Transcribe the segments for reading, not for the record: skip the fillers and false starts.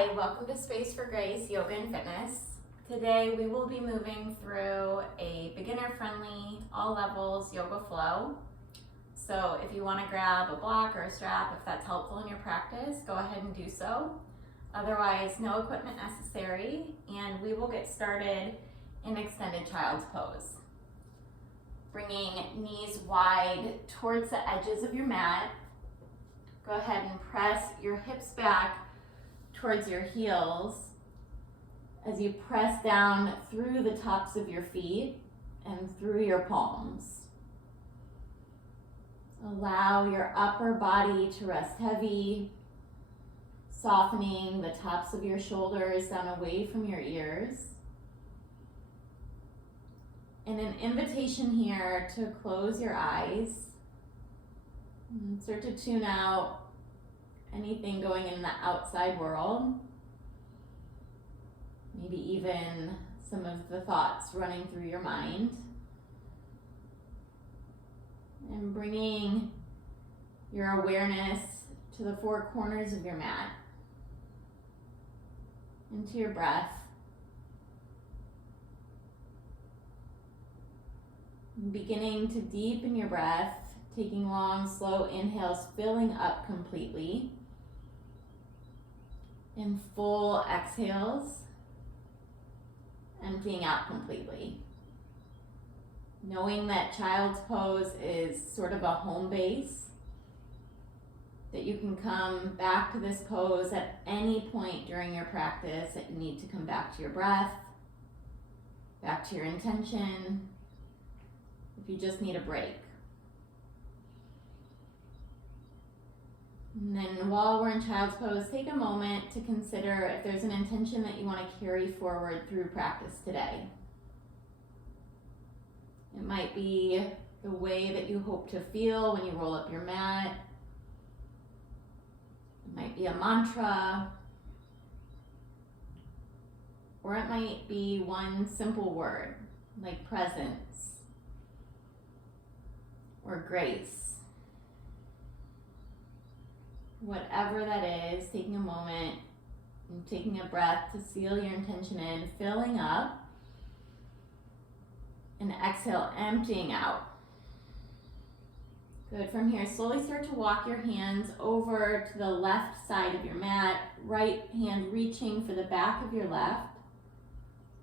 Hi, welcome to Space for Grace Yoga and Fitness. Today we will be moving through a beginner-friendly, all levels yoga flow. So if you want to grab a block or a strap, if that's helpful in your practice, go ahead and do so. Otherwise, no equipment necessary, and we will get started in extended child's pose. Bringing knees wide towards the edges of your mat. Go ahead and press your hips back towards your heels as you press down through the tops of your feet and through your palms. Allow your upper body to rest heavy, softening the tops of your shoulders down away from your ears. And an invitation here to close your eyes and start to tune out anything going in the outside world. Maybe even some of the thoughts running through your mind. And bringing your awareness to the four corners of your mat, into your breath. Beginning to deepen your breath, taking long, slow inhales, filling up completely. And full exhales, emptying out completely. Knowing that child's pose is sort of a home base, that you can come back to this pose at any point during your practice, that you need to come back to your breath, back to your intention, if you just need a break. And then while we're in child's pose, take a moment to consider if there's an intention that you want to carry forward through practice today. It might be the way that you hope to feel when you roll up your mat. It might be a mantra. Or it might be one simple word, like presence or grace. Whatever that is, taking a moment and taking a breath to seal your intention in, filling up, and exhale, emptying out. Good. From here, slowly start to walk your hands over to the left side of your mat, right hand reaching for the back of your left,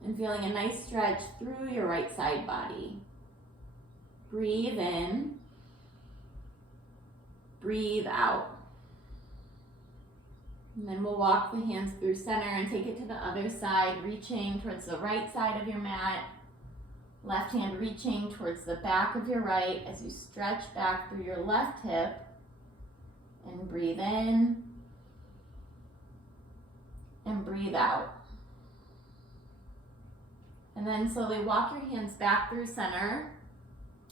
and feeling a nice stretch through your right side body. Breathe in, breathe out. And then we'll walk the hands through center and take it to the other side, reaching towards the right side of your mat. Left hand reaching towards the back of your right as you stretch back through your left hip. And breathe in. And breathe out. And then slowly walk your hands back through center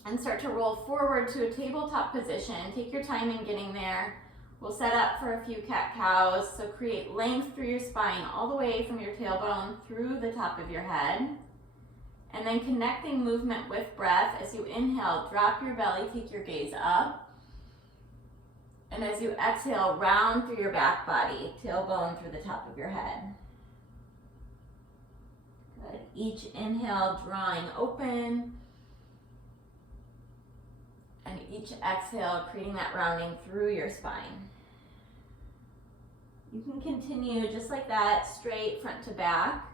and start to roll forward to a tabletop position. Take your time in getting there. We'll set up for a few cat-cows, so create length through your spine all the way from your tailbone through the top of your head. And then connecting movement with breath. As you inhale, drop your belly, take your gaze up. And as you exhale, round through your back body, tailbone through the top of your head. Good. Each inhale, drawing open. And each exhale, creating that rounding through your spine. You can continue just like that, straight front to back.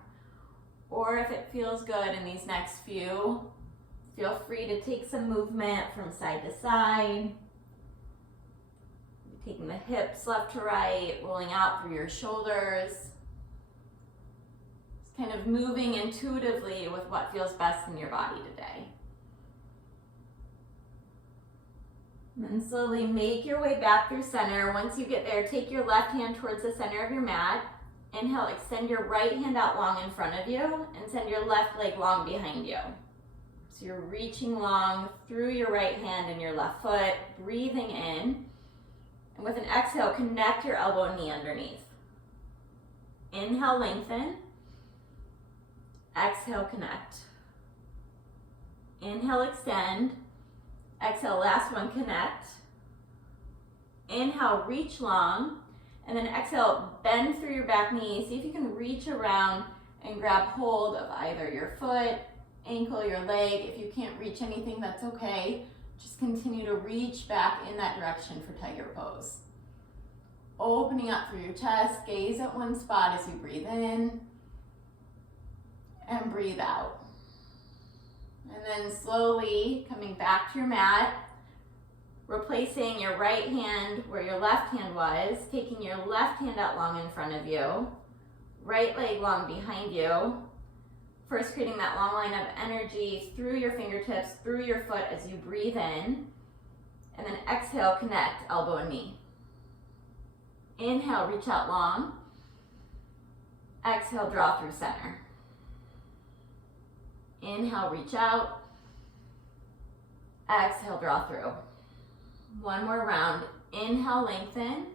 Or if it feels good in these next few, feel free to take some movement from side to side. Taking the hips left to right, rolling out through your shoulders. Just kind of moving intuitively with what feels best in your body today. And then slowly make your way back through center. Once you get there, take your left hand towards the center of your mat. Inhale, extend your right hand out long in front of you and send your left leg long behind you. So you're reaching long through your right hand and your left foot, breathing in. And with an exhale, connect your elbow and knee underneath. Inhale, lengthen. Exhale, connect. Inhale, extend. Exhale, last one, connect. Inhale, reach long. And then exhale, bend through your back knee. See if you can reach around and grab hold of either your foot, ankle, your leg. If you can't reach anything, that's okay. Just continue to reach back in that direction for tiger pose. Opening up through your chest, gaze at one spot as you breathe in and breathe out. And then slowly coming back to your mat, replacing your right hand where your left hand was, taking your left hand out long in front of you, right leg long behind you. First creating that long line of energy through your fingertips, through your foot as you breathe in. And then exhale, connect elbow and knee. Inhale, reach out long. Exhale, draw through center. Inhale, reach out. Exhale, draw through. One more round. Inhale, lengthen.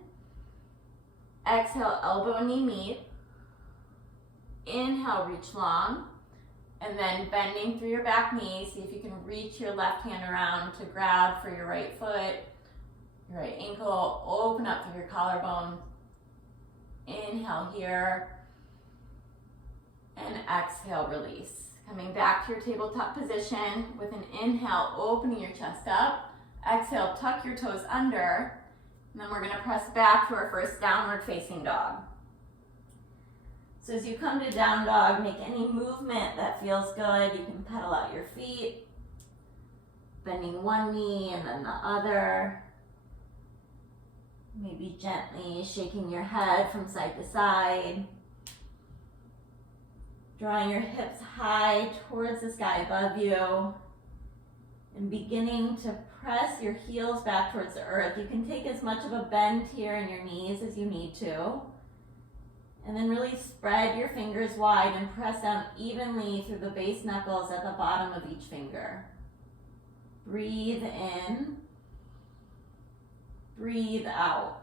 Exhale, elbow and knee meet. Inhale, reach long. And then bending through your back knee, see if you can reach your left hand around to grab for your right foot, your right ankle. Open up through your collarbone. Inhale here. And exhale, release. Coming back to your tabletop position with an inhale, opening your chest up. Exhale, tuck your toes under. And then we're gonna press back to our first downward facing dog. So as you come to down dog, make any movement that feels good. You can pedal out your feet, bending one knee and then the other. Maybe gently shaking your head from side to side. Drawing your hips high towards the sky above you. And beginning to press your heels back towards the earth. You can take as much of a bend here in your knees as you need to. And then really spread your fingers wide and press down evenly through the base knuckles at the bottom of each finger. Breathe in. Breathe out.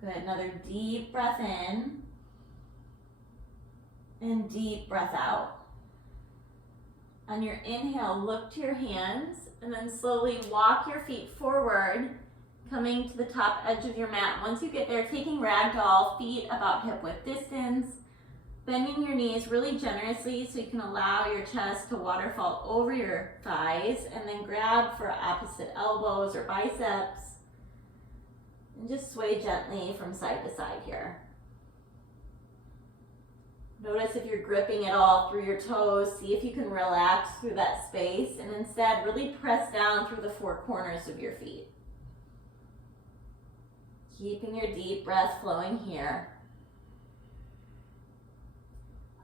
Good, another deep breath in. And deep breath out. On your inhale, look to your hands and then slowly walk your feet forward, coming to the top edge of your mat. Once you get there, taking ragdoll, feet about hip width distance, bending your knees really generously so you can allow your chest to waterfall over your thighs, and then grab for opposite elbows or biceps, and just sway gently from side to side here. Notice if you're gripping at all through your toes. See if you can relax through that space, and instead really press down through the four corners of your feet. Keeping your deep breath flowing here.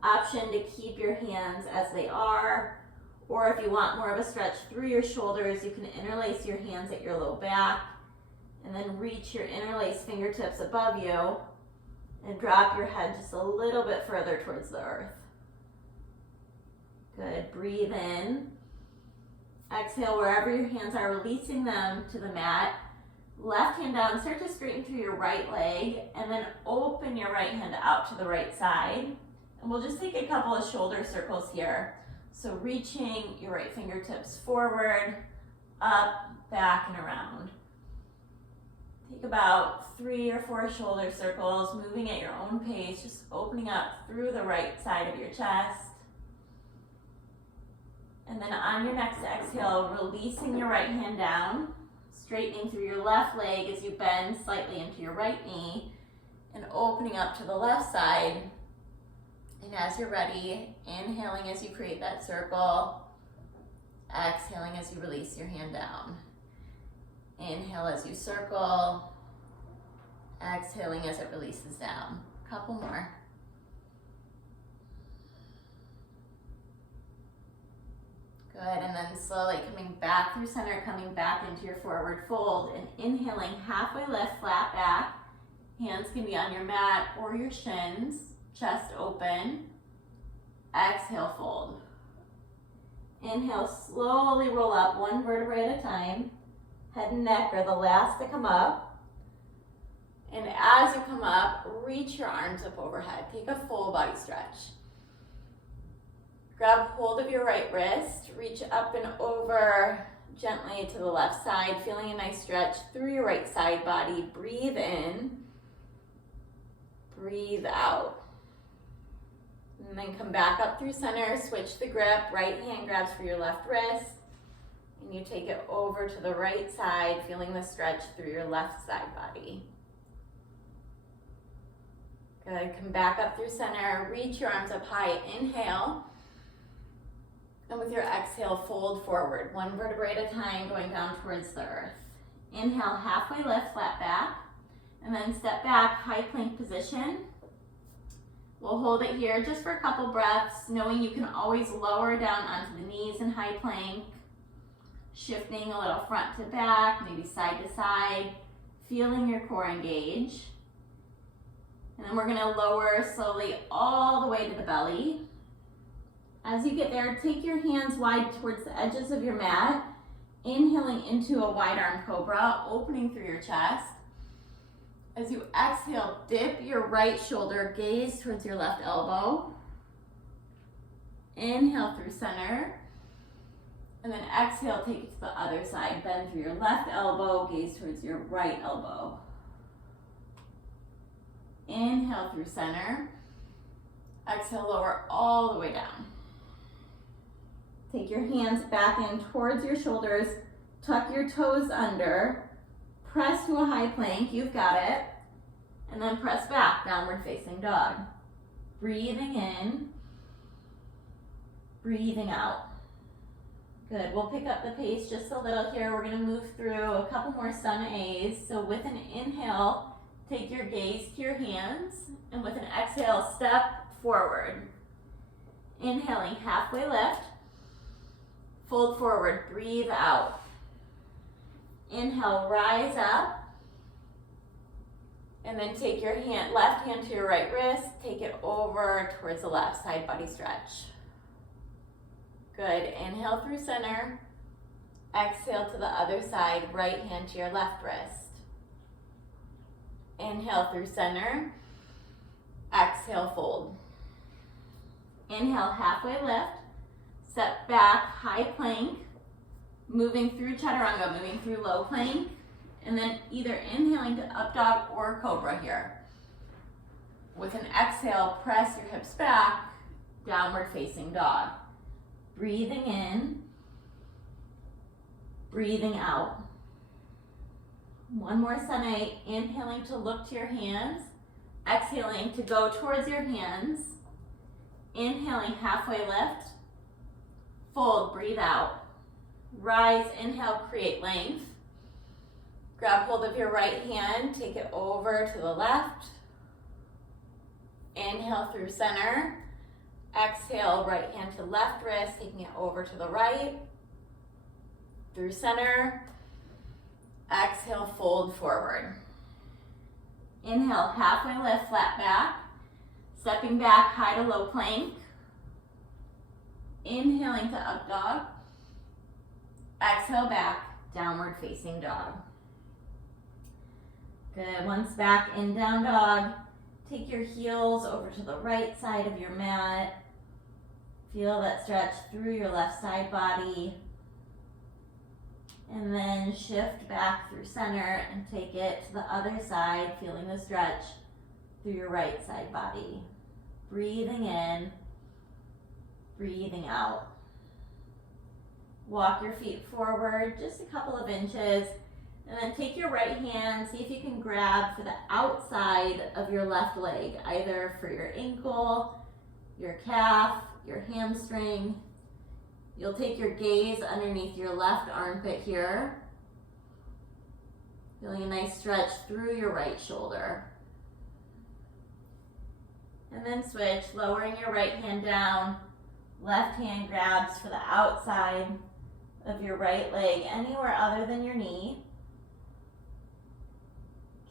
Option to keep your hands as they are, or if you want more of a stretch through your shoulders, you can interlace your hands at your low back, and then reach your interlaced fingertips above you, and drop your head just a little bit further towards the earth. Good, breathe in. Exhale wherever your hands are, releasing them to the mat. Left hand down, start to straighten through your right leg, and then open your right hand out to the right side. And we'll just take a couple of shoulder circles here. So reaching your right fingertips forward, up, back, and around. Take about 3 or 4 shoulder circles, moving at your own pace, just opening up through the right side of your chest. And then on your next exhale, releasing your right hand down, straightening through your left leg as you bend slightly into your right knee, and opening up to the left side. And as you're ready, inhaling as you create that circle, exhaling as you release your hand down. Inhale as you circle, exhaling as it releases down. Couple more. Good, and then slowly coming back through center, coming back into your forward fold, and inhaling halfway lift, flat back. Hands can be on your mat or your shins, chest open. Exhale, fold. Inhale, slowly roll up one vertebrae at a time. Head and neck are the last to come up. And as you come up, reach your arms up overhead. Take a full body stretch. Grab hold of your right wrist, reach up and over gently to the left side, feeling a nice stretch through your right side body. Breathe in, breathe out. And then come back up through center, switch the grip, right hand grabs for your left wrist, and you take it over to the right side, feeling the stretch through your left side body. Good, come back up through center, reach your arms up high, inhale. And with your exhale, fold forward, one vertebrae at a time, going down towards the earth. Inhale, halfway lift, flat back, and then step back, high plank position. We'll hold it here just for a couple breaths, knowing you can always lower down onto the knees in high plank, shifting a little front to back, maybe side to side, feeling your core engage. And then we're gonna lower slowly all the way to the belly. As you get there, take your hands wide towards the edges of your mat, inhaling into a wide arm cobra, opening through your chest. As you exhale, dip your right shoulder, gaze towards your left elbow. Inhale through center. And then exhale, take it to the other side. Bend through your left elbow, gaze towards your right elbow. Inhale through center. Exhale, lower all the way down. Take your hands back in towards your shoulders. Tuck your toes under. Press to a high plank, you've got it. And then press back, downward facing dog. Breathing in, breathing out. Good, we'll pick up the pace just a little here. We're gonna move through a couple more sun A's. So with an inhale, take your gaze to your hands. And with an exhale, step forward. Inhaling, halfway lift. Fold forward, breathe out. Inhale, rise up. And then take your left hand to your right wrist, take it over towards the left side, body stretch. Good, inhale through center. Exhale to the other side, right hand to your left wrist. Inhale through center. Exhale, fold. Inhale, halfway lift. Step back, high plank. Moving through chaturanga, moving through low plank, and then either inhaling to up dog or cobra here. With an exhale, press your hips back, downward facing dog. Breathing in, breathing out. One more sun, inhaling to look to your hands, exhaling to go towards your hands, inhaling halfway lift, fold, breathe out. Rise, inhale, create length. Grab hold of your right hand, take it over to the left. Inhale through center. Exhale, right hand to left wrist, taking it over to the right. Through center. Exhale, fold forward. Inhale, halfway lift, flat back. Stepping back, high to low plank. Inhaling to up dog. Exhale back, downward facing dog. Good, once back in down dog, take your heels over to the right side of your mat. Feel that stretch through your left side body. And then shift back through center and take it to the other side, feeling the stretch through your right side body. Breathing in, breathing out. Walk your feet forward just a couple of inches, and then take your right hand, see if you can grab for the outside of your left leg, either for your ankle, your calf, your hamstring. You'll take your gaze underneath your left armpit here, feeling a nice stretch through your right shoulder. And then switch, lowering your right hand down, left hand grabs for the outside of your right leg, anywhere other than your knee.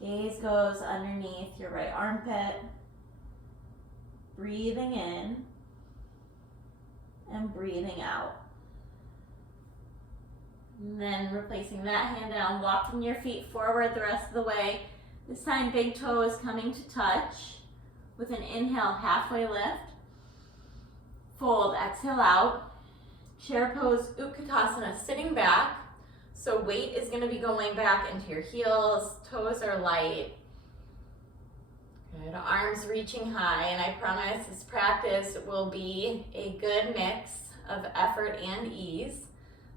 Gaze goes underneath your right armpit. Breathing in and breathing out. And then replacing that hand down, walking your feet forward the rest of the way. This time, big toes coming to touch. With an inhale, halfway lift. Fold, exhale out. Chair pose, Utkatasana, sitting back. So weight is going to be going back into your heels, toes are light. Good, arms reaching high, and I promise this practice will be a good mix of effort and ease.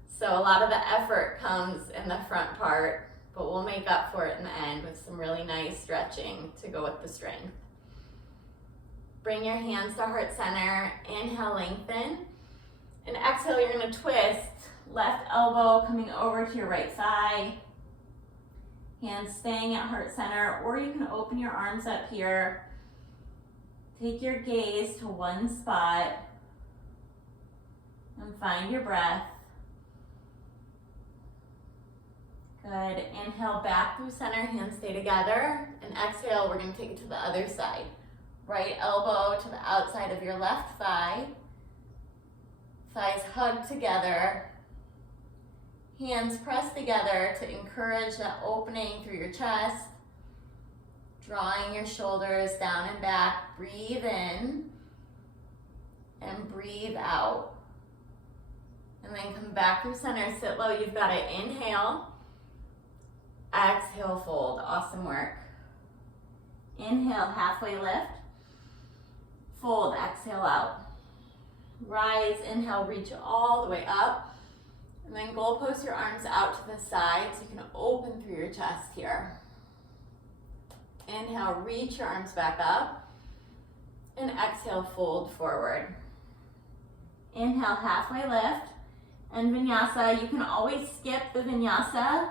So a lot of the effort comes in the front part, but we'll make up for it in the end with some really nice stretching to go with the strength. Bring your hands to heart center, inhale, lengthen, and exhale, you're going to twist, left elbow coming over to your right thigh. Hands staying at heart center, or you can open your arms up here. Take your gaze to one spot and find your breath. Good. Inhale back through center, hands stay together. And exhale, we're going to take it to the other side. Right elbow to the outside of your left thigh. Thighs hug together. Hands press together to encourage that opening through your chest. Drawing your shoulders down and back. Breathe in and breathe out. And then come back through center, sit low. You've got to inhale, exhale, fold. Awesome work. Inhale, halfway lift. Fold, exhale out. Rise, inhale, reach all the way up. And then goalpost your arms out to the side so you can open through your chest here. Inhale, reach your arms back up. And exhale, fold forward. Inhale, halfway lift. And Vinyasa, you can always skip the Vinyasa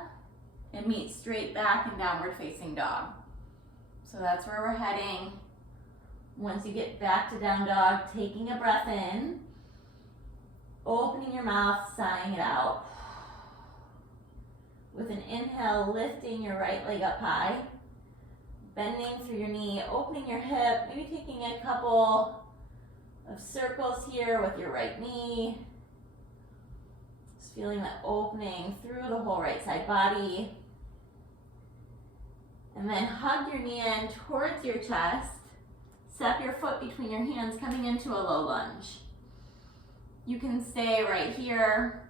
and meet straight back in downward facing dog. So that's where we're heading. Once you get back to down dog, taking a breath in. Opening your mouth, sighing it out. With an inhale, lifting your right leg up high. Bending through your knee, opening your hip, maybe taking a couple of circles here with your right knee. Just feeling that opening through the whole right side body. And then hug your knee in towards your chest. Step your foot between your hands, coming into a low lunge. You can stay right here,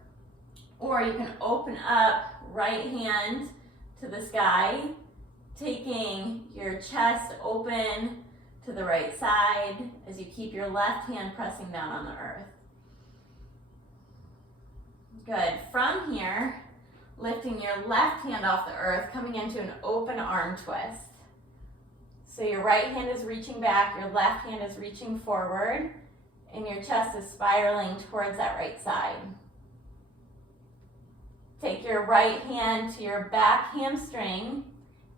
or you can open up right hand to the sky, taking your chest open to the right side as you keep your left hand pressing down on the earth. Good. From here, lifting your left hand off the earth, coming into an open arm twist. So your right hand is reaching back, your left hand is reaching forward, and your chest is spiraling towards that right side. Take your right hand to your back hamstring,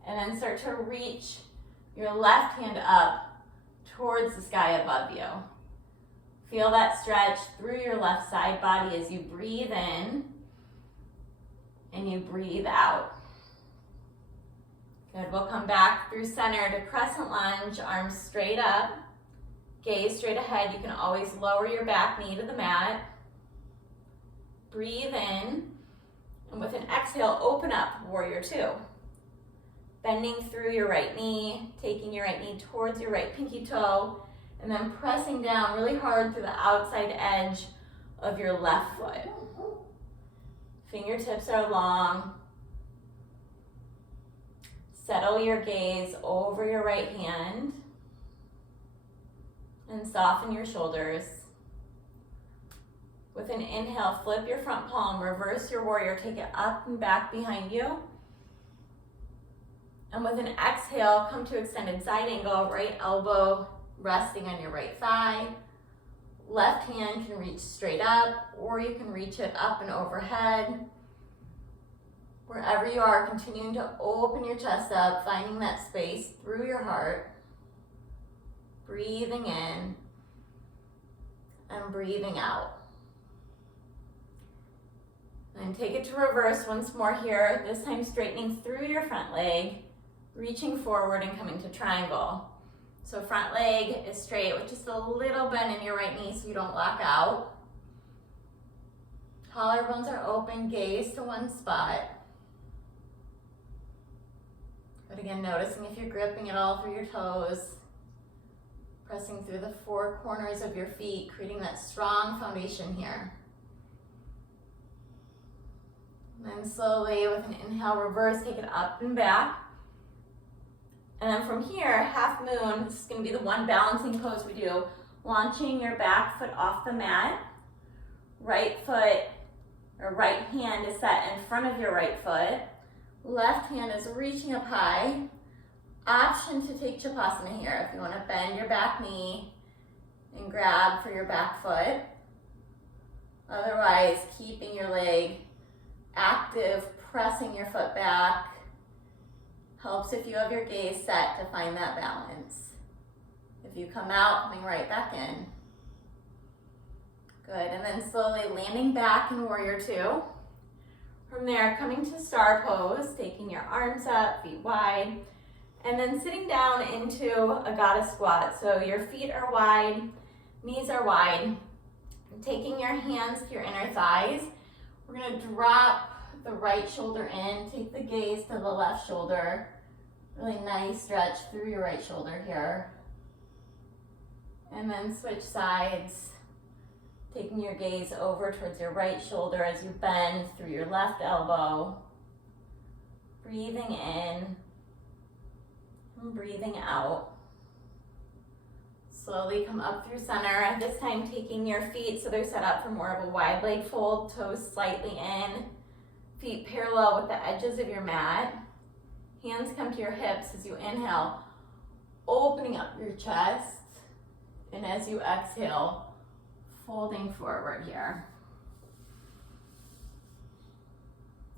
and then start to reach your left hand up towards the sky above you. Feel that stretch through your left side body as you breathe in and you breathe out. Good, we'll come back through center to crescent lunge, arms straight up, gaze straight ahead. You can always lower your back knee to the mat. Breathe in, and with an exhale, open up, warrior two. Bending through your right knee, taking your right knee towards your right pinky toe, and then pressing down really hard through the outside edge of your left foot. Fingertips are long. Settle your gaze over your right hand and soften your shoulders. With an inhale, flip your front palm, reverse your warrior, take it up and back behind you. And with an exhale, come to extended side angle, right elbow resting on your right thigh. Left hand can reach straight up, or you can reach it up and overhead. Wherever you are, continuing to open your chest up, finding that space through your heart. Breathing in and breathing out. And take it to reverse once more here, this time straightening through your front leg, reaching forward and coming to triangle. So front leg is straight with just a little bend in your right knee so you don't lock out. Collarbones are open, gaze to one spot. But again, noticing if you're gripping at all through your toes, pressing through the four corners of your feet, creating that strong foundation here. And then slowly with an inhale, reverse, take it up and back. And then from here, half moon, this is gonna be the one balancing pose we do. Launching your back foot off the mat. Right foot or right hand is set in front of your right foot. Left hand is reaching up high. Option to take Chapasana here if you want to bend your back knee and grab for your back foot. Otherwise, keeping your leg active, pressing your foot back. Helps if you have your gaze set to find that balance. If you come out, coming right back in. Good, and then slowly landing back in Warrior Two. From there, coming to Star Pose, taking your arms up, feet wide, and then sitting down into a Goddess Squat. So your feet are wide, knees are wide. Taking your hands to your inner thighs, we're gonna drop the right shoulder in, take the gaze to the left shoulder. Really nice stretch through your right shoulder here. And then switch sides, taking your gaze over towards your right shoulder as you bend through your left elbow. Breathing in and breathing out. Slowly come up through center, this time taking your feet so they're set up for more of a wide leg fold, toes slightly in, feet parallel with the edges of your mat. Hands come to your hips as you inhale, opening up your chest, and as you exhale, folding forward here.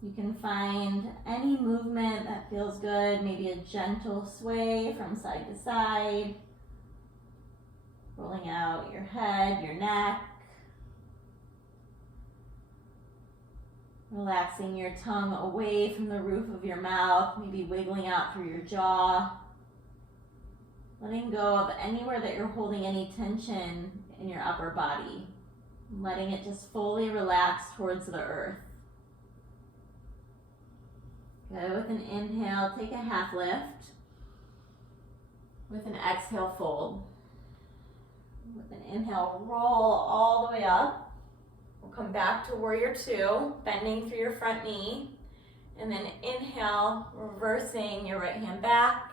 You can find any movement that feels good, maybe a gentle sway from side to side, rolling out your head, your neck, relaxing your tongue away from the roof of your mouth, maybe wiggling out through your jaw, letting go of anywhere that you're holding any tension in your upper body, letting it just fully relax towards the earth. Good, with an inhale, take a half lift. With an exhale, fold. With an inhale, roll all the way up. We'll come back to Warrior Two, bending through your front knee. And then inhale, reversing your right hand back.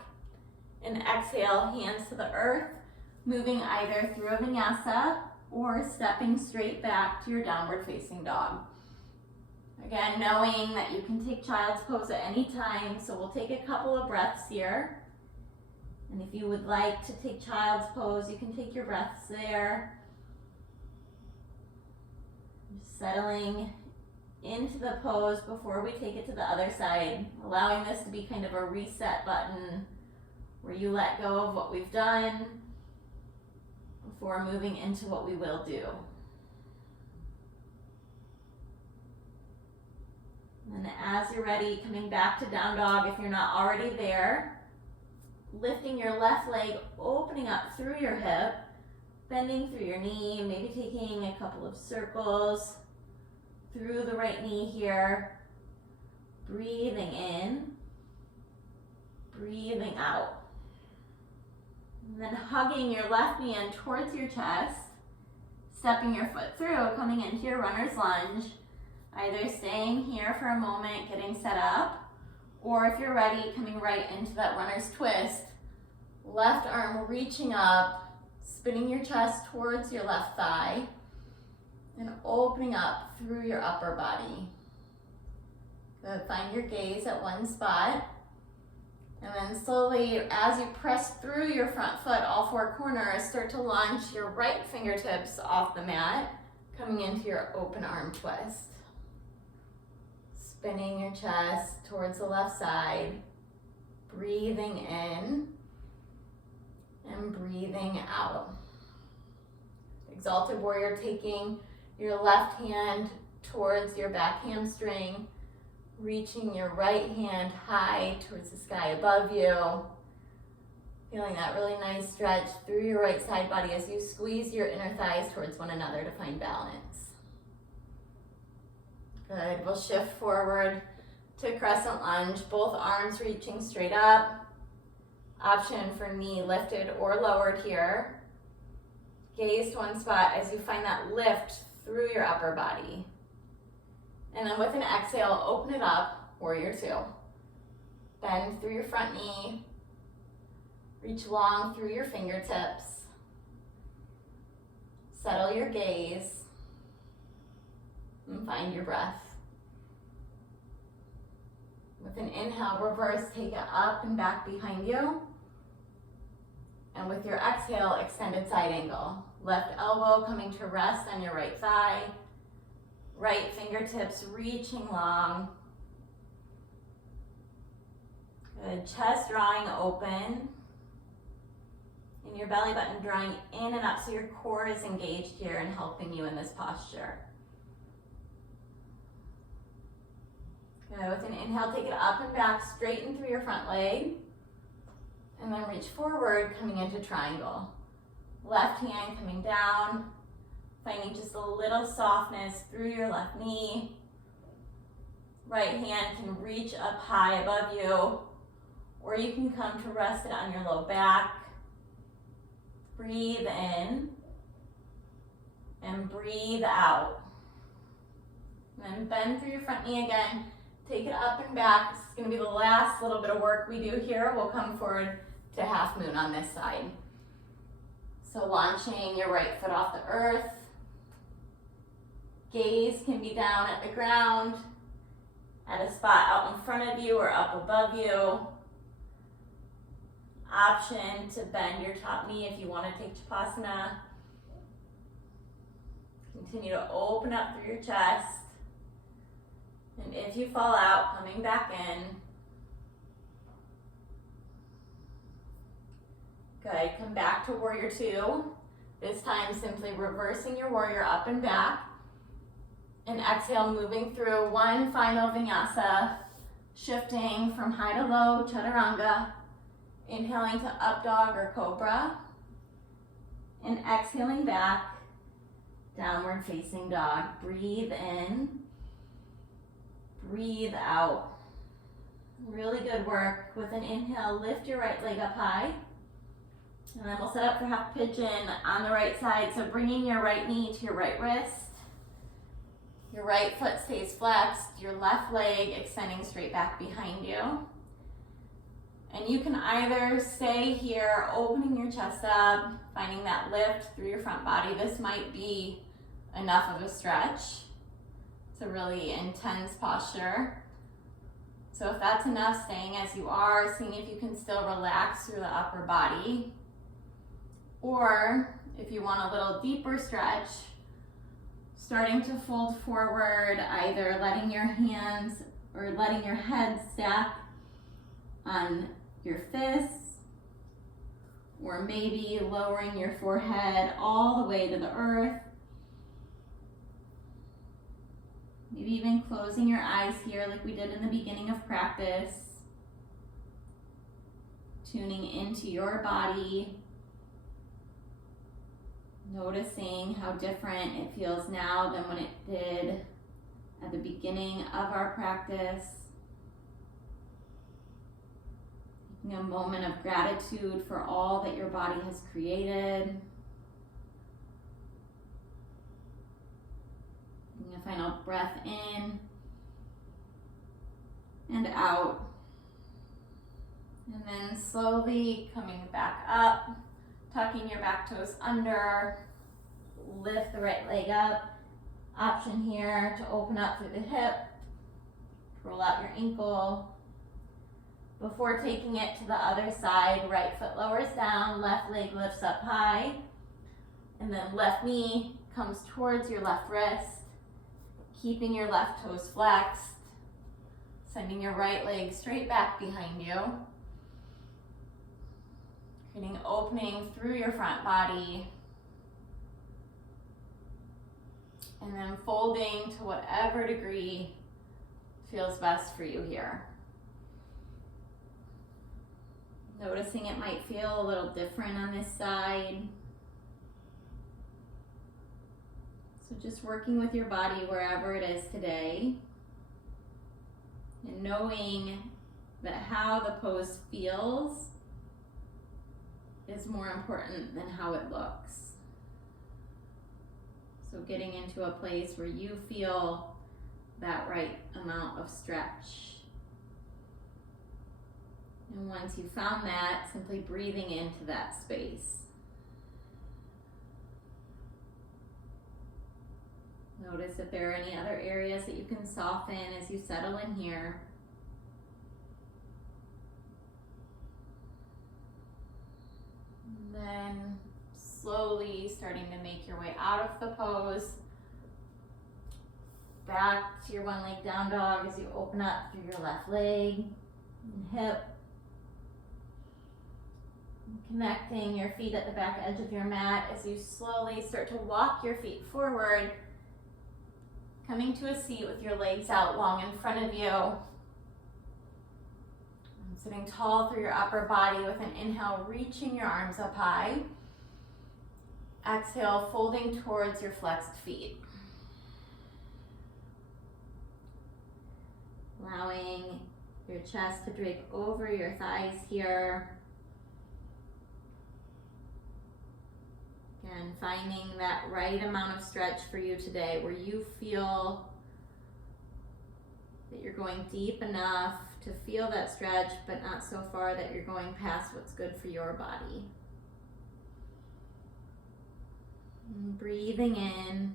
And exhale, hands to the earth, moving either through a Vinyasa or stepping straight back to your downward facing dog. Again, knowing that you can take child's pose at any time, so we'll take a couple of breaths here. And if you would like to take child's pose, you can take your breaths there. Just settling into the pose before we take it to the other side, allowing this to be kind of a reset button where you let go of what we've done before moving into what we will do. And as you're ready, coming back to down dog if you're not already there, lifting your left leg, opening up through your hip, bending through your knee, maybe taking a couple of circles through the right knee here, breathing in, breathing out. And then hugging your left knee in towards your chest, stepping your foot through, coming into your runner's lunge, either staying here for a moment, getting set up, or if you're ready, coming right into that runner's twist. Left arm reaching up, spinning your chest towards your left thigh, and opening up through your upper body. Good. Find your gaze at one spot. And then slowly, as you press through your front foot, all four corners, start to launch your right fingertips off the mat, coming into your open arm twist. Spinning your chest towards the left side, breathing in and breathing out. Exalted Warrior, taking your left hand towards your back hamstring, reaching your right hand high towards the sky above you. Feeling that really nice stretch through your right side body as you squeeze your inner thighs towards one another to find balance. Good, we'll shift forward to crescent lunge, both arms reaching straight up. Option for knee lifted or lowered here. Gaze to one spot as you find that lift through your upper body. And then with an exhale, open it up, warrior two. Bend through your front knee. Reach long through your fingertips. Settle your gaze. And find your breath. With an inhale, reverse, take it up and back behind you. And with your exhale, extended side angle. Left elbow coming to rest on your right thigh. Right fingertips reaching long. Good, chest drawing open. And your belly button drawing in and up so your core is engaged here and helping you in this posture. Good, with an inhale, take it up and back, straighten through your front leg. And then reach forward, coming into triangle. Left hand coming down, finding just a little softness through your left knee. Right hand can reach up high above you, or you can come to rest it on your low back. Breathe in and breathe out. And then bend through your front knee again. Take it up and back. This is going to be the last little bit of work we do here. We'll come forward to half moon on this side. So launching your right foot off the earth. Gaze can be down at the ground, at a spot out in front of you or up above you. Option to bend your top knee if you want to take Shavasana. Continue to open up through your chest. And if you fall out, coming back in. Good, come back to warrior two. This time simply reversing your warrior up and back. And exhale, moving through one final vinyasa, shifting from high to low, chaturanga. Inhaling to up dog or cobra. And exhaling back, downward facing dog. Breathe in, breathe out. Really good work. With an inhale, lift your right leg up high. And then we'll set up for half pigeon on the right side. So bringing your right knee to your right wrist. Your right foot stays flexed. Your left leg extending straight back behind you. And you can either stay here, opening your chest up, finding that lift through your front body. This might be enough of a stretch. It's a really intense posture. So if that's enough, staying as you are, seeing if you can still relax through the upper body. Or if you want a little deeper stretch, starting to fold forward, either letting your hands or letting your head stack on your fists, or maybe lowering your forehead all the way to the earth. Maybe even closing your eyes here like we did in the beginning of practice. Tuning into your body. Noticing how different it feels now than when it did at the beginning of our practice. Taking a moment of gratitude for all that your body has created. Taking a final breath in and out. And then slowly coming back up, tucking your back toes under, lift the right leg up. Option here to open up through the hip, roll out your ankle. Before taking it to the other side, right foot lowers down, left leg lifts up high, and then left knee comes towards your left wrist, keeping your left toes flexed, sending your right leg straight back behind you, creating opening through your front body, and then folding to whatever degree feels best for you here. Noticing it might feel a little different on this side. So just working with your body wherever it is today. And knowing that how the pose feels is more important than how it looks. So getting into a place where you feel that right amount of stretch. And once you found that, simply breathing into that space. Notice if there are any other areas that you can soften as you settle in here. And then slowly starting to make your way out of the pose. Back to your one leg down dog as you open up through your left leg and hip. Connecting your feet at the back edge of your mat as you slowly start to walk your feet forward. Coming to a seat with your legs out long in front of you. Sitting tall through your upper body with an inhale, reaching your arms up high. Exhale, folding towards your flexed feet. Allowing your chest to drape over your thighs here. And finding that right amount of stretch for you today where you feel that you're going deep enough to feel that stretch, but not so far that you're going past what's good for your body. And breathing in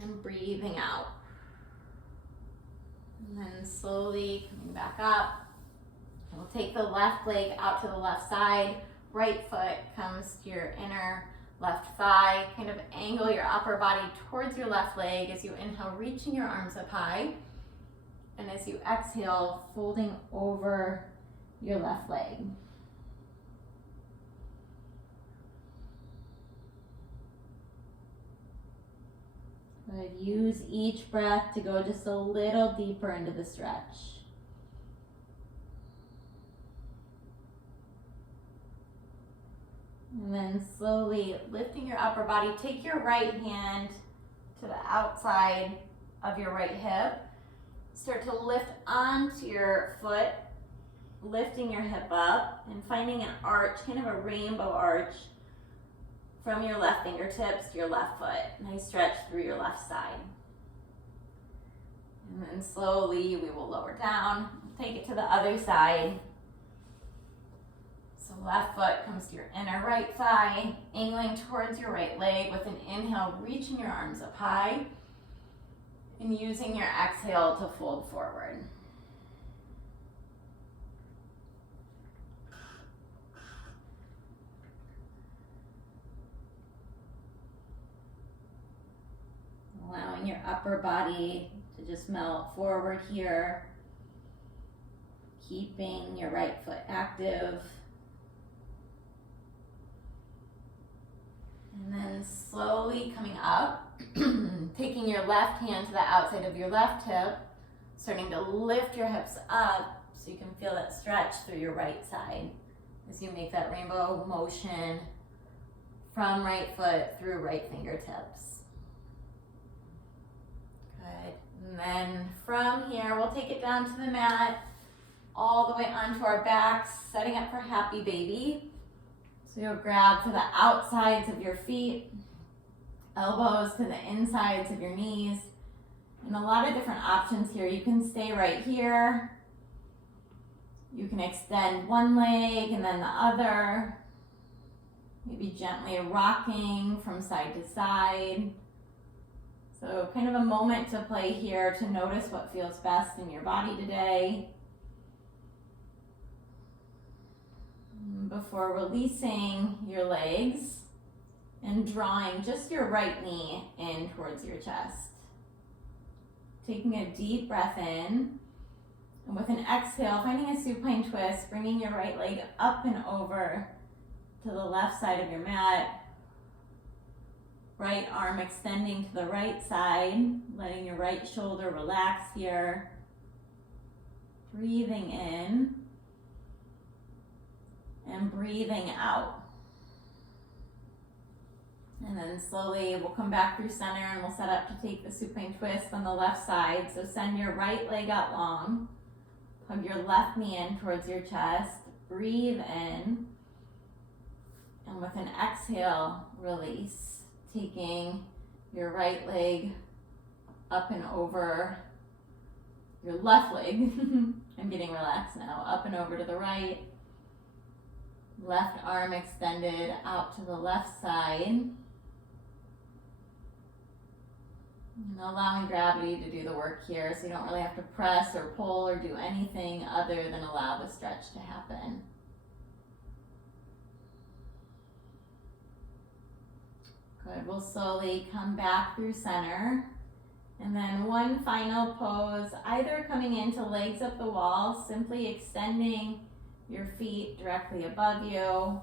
and breathing out. And then slowly coming back up. And we'll take the left leg out to the left side. Right foot comes to your inner left thigh. Kind of angle your upper body towards your left leg as you inhale, reaching your arms up high. And as you exhale, folding over your left leg. Good. Use each breath to go just a little deeper into the stretch. And then slowly lifting your upper body, take your right hand to the outside of your right hip. Start to lift onto your foot, lifting your hip up and finding an arch, kind of a rainbow arch from your left fingertips to your left foot. Nice stretch through your left side. And then slowly we will lower down, take it to the other side. So left foot comes to your inner right thigh, angling towards your right leg with an inhale, reaching your arms up high, and using your exhale to fold forward. Allowing your upper body to just melt forward here, keeping your right foot active. And then slowly coming up, taking your left hand to the outside of your left hip, starting to lift your hips up so you can feel that stretch through your right side as you make that rainbow motion from right foot through right fingertips. Good. And then from here, we'll take it down to the mat, all the way onto our backs, setting up for happy baby. So you'll grab to the outsides of your feet, elbows to the insides of your knees. And a lot of different options here. You can stay right here. You can extend one leg and then the other. Maybe gently rocking from side to side. So kind of a moment to play here to notice what feels best in your body today. Before releasing your legs and drawing just your right knee in towards your chest. Taking a deep breath in, and with an exhale, finding a supine twist, bringing your right leg up and over to the left side of your mat. Right arm extending to the right side, letting your right shoulder relax here. Breathing in. And breathing out. And then slowly we'll come back through center and we'll set up to take the supine twist on the left side. So send your right leg out long. Hug your left knee in towards your chest. Breathe in. And with an exhale, release. Taking your right leg up and over your left leg. I'm getting relaxed now. Up and over to the right. Left arm extended out to the left side. And allowing gravity to do the work here, so you don't really have to press or pull or do anything other than allow the stretch to happen. Good. We'll slowly come back through center. And then one final pose, either coming into legs up the wall, simply extending your feet directly above you,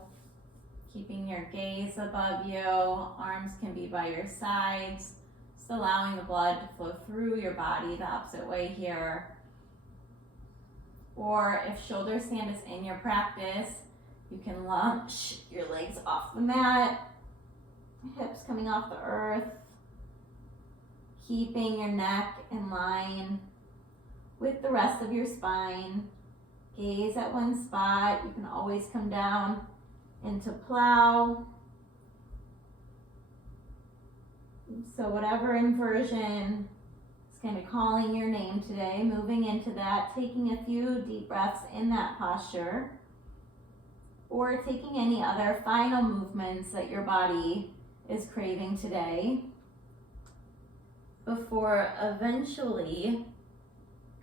keeping your gaze above you. Arms can be by your sides, just allowing the blood to flow through your body the opposite way here. Or if shoulder stand is in your practice, you can launch your legs off the mat, hips coming off the earth, keeping your neck in line with the rest of your spine. Gaze at one spot. You can always come down into plow. So whatever inversion is kind of calling your name today, moving into that, taking a few deep breaths in that posture, or taking any other final movements that your body is craving today, before eventually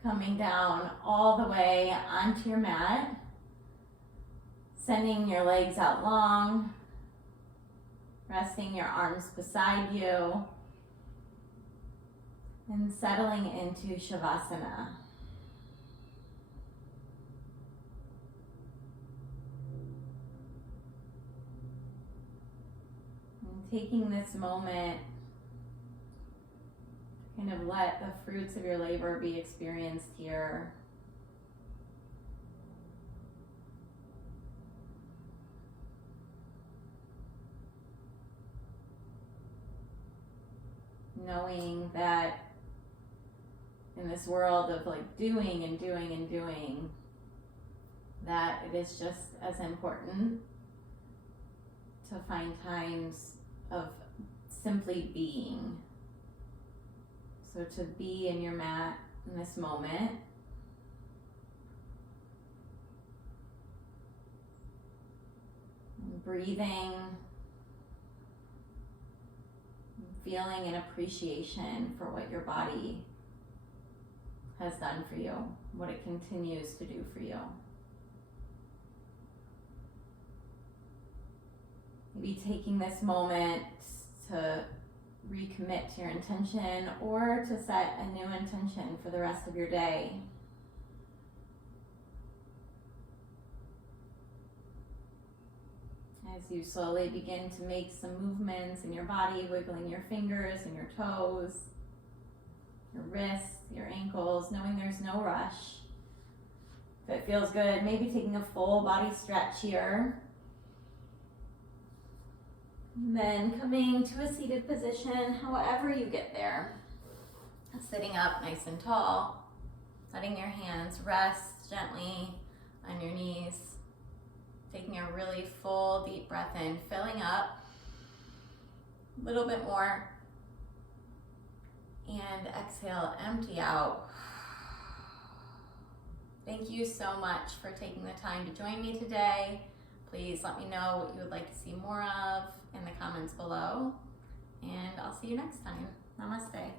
coming down all the way onto your mat, sending your legs out long, resting your arms beside you, and settling into Shavasana. And taking this moment, kind of let the fruits of your labor be experienced here. Knowing that in this world of like doing and doing and doing, that it is just as important to find times of simply being. So to be in your mat in this moment, breathing, feeling an appreciation for what your body has done for you, what it continues to do for you. Maybe taking this moment to recommit to your intention or to set a new intention for the rest of your day. As you slowly begin to make some movements in your body, wiggling your fingers and your toes, your wrists, your ankles, knowing there's no rush. If it feels good, maybe taking a full body stretch here. And then coming to a seated position, however you get there. Sitting up nice and tall, letting your hands rest gently on your knees. Taking a really full deep breath in, filling up a little bit more. And exhale, empty out. Thank you so much for taking the time to join me today. Please let me know what you would like to see more of in the comments below. And I'll see you next time. Namaste.